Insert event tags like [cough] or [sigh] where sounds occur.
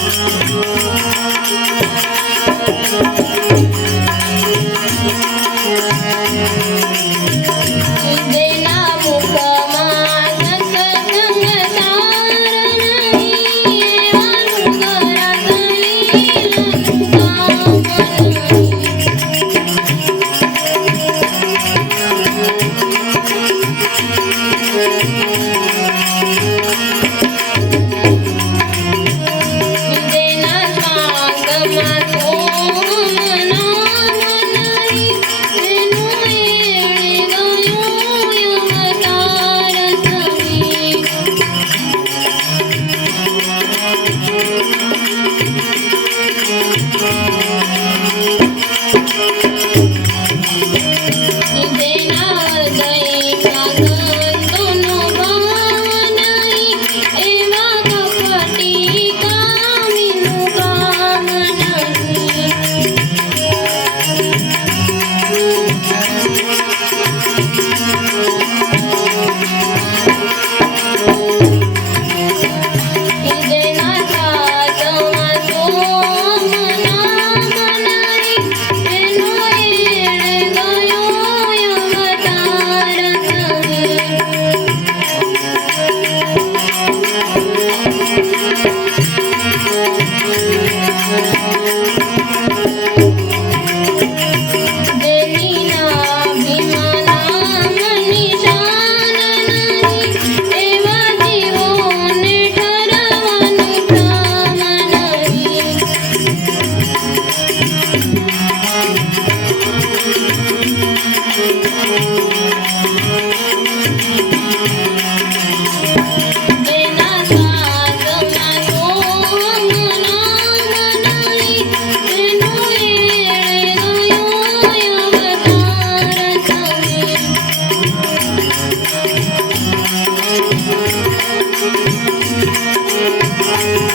Thank [laughs] you. Thank you. Thank you.